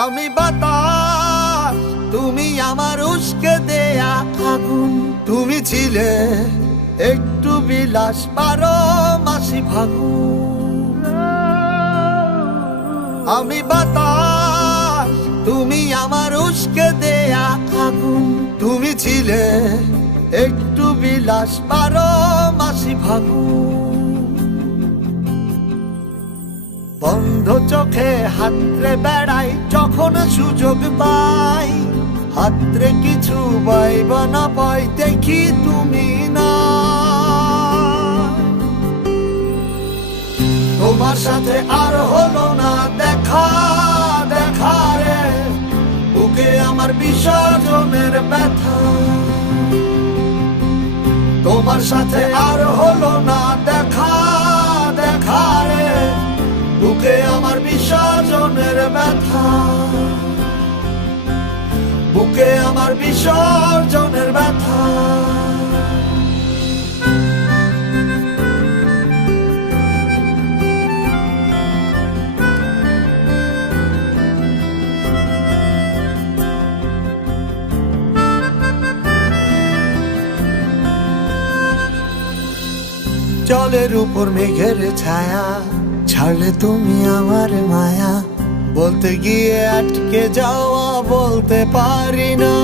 আমি বাতাস, তুমি আমার উস্কে দেয়া আগুন। তুমি ছিলে একটু বিলাস, 12 মাসি ফাগুন। আমি বাতাস, তুমি আমার উস্কে দেয়া আগুন। তুমি ছিলে একটু বিলাস, 12 মাসি ফাগুন। বন্ধ চোখে হাতরে বেড়াই যখন সুযোগ পাই, হাতরে কিছু পাইব না পাই, দেখি তুমি না। তোমার সাথে আর হলো না দেখা, দেখা রে বুকে আমার বিসর্জনের ব্যথা। তোমার সাথে আর হলো না দেখা, দেখা রে বুকে আমার বিসর্জনের ব্যথা। বুকে আমার বিসর্জনের ব্যথা। জলের উপর মেঘের ছায়া, ছাড়লে তুমি আমার মায়া। বলতে গিয়ে আটকে যাওয়া বলতে পারি না।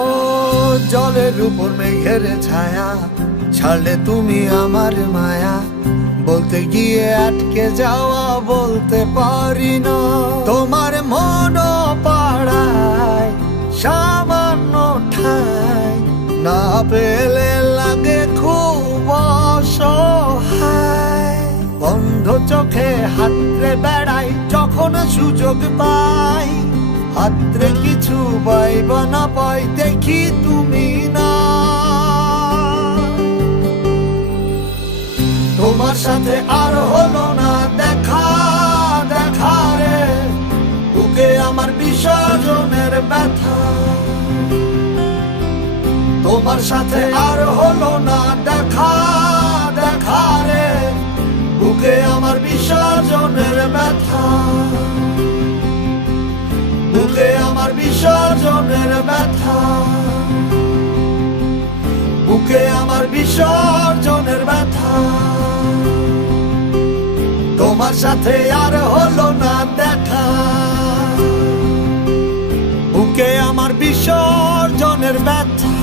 ও জলের উপর মেঘের ছায়া, ছাড়লে তুমি আমার মায়া। বলতে গিয়ে আটকে যাওয়া বলতে পারি না। তোমার মন পাড়ায় সামান্য ঠাই না পেলে লাগে খুব অসহায়। বন্ধ চোখে হাতরে বেড়াই যখন সুযোগ পাই, হাতরে কিছু পাইব না পাই, দেখি তুমি না। তোমার সাথে আর হলো না দেখা, দেখা রে বুকে আমার বিসর্জনের ব্যথা। তোমার সাথে আর হলো না দেখা, দেখা রে বুকে আমার বিসর্জনের ব্যথা। বুকে আমার বিসর্জনের ব্যথা। বুকে আমার বিসর্জনের ব্যথা। তোমার সাথে আর হলো না দেখা, বুকে আমার বিসর্জনের ব্যথা।